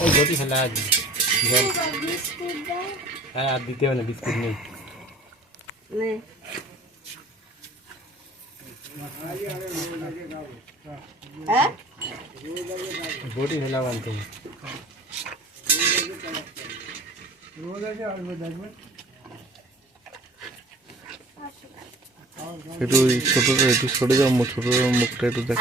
ওই ঘটি ফেলা আছে জল হ্যাঁ আর দিতে হবে না বিস্কুট নেই নে হ্যাঁ ঘটি ফেলা আনতে হবে। একটু ওই ছোটটা একটু সরে যাও মুখ ছোট মুখটা একটু দেখ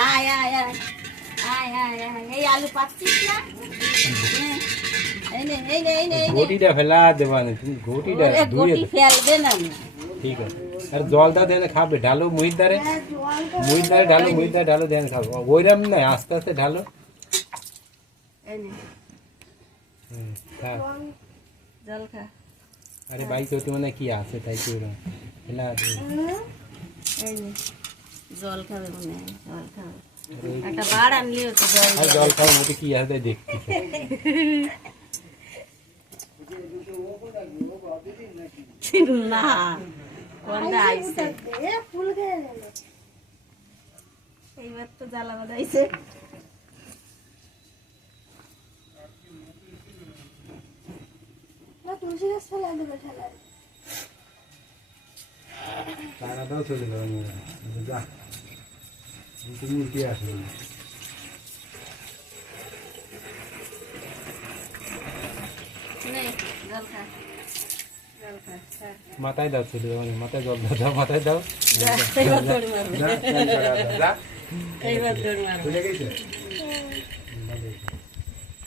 ঘটিটা ফেলা দেবা তুমি ঘটিটা ধুয়ে ফেলবে না। ঠিক আছে। আর জলটা দেন খাবে। ঢালো মুহির দ্বারে মুহির দ্বারে ঢালো মুহির দ্বারে ঢালো দেন খাব। ওইরকম না আস্তে আস্তে ঢালো। আরে বাইক ওটি মানে কি আছে তাই কি ওরকম ফেলা। জল খাবে মনে হয় জল খাবে একটা বার আনলিও তো জল জল খাওয়ার মতো কি আছে দেখছি। না কোনটা আইছে? এইবার তো জ্বালা বাজাইছে চলে যাবে জল খা খা। মাথায় দাও চলে মানে না মাথায় জল দাও মাথায় দাও এইবার দৌড় মারবে। এইবার দৌড়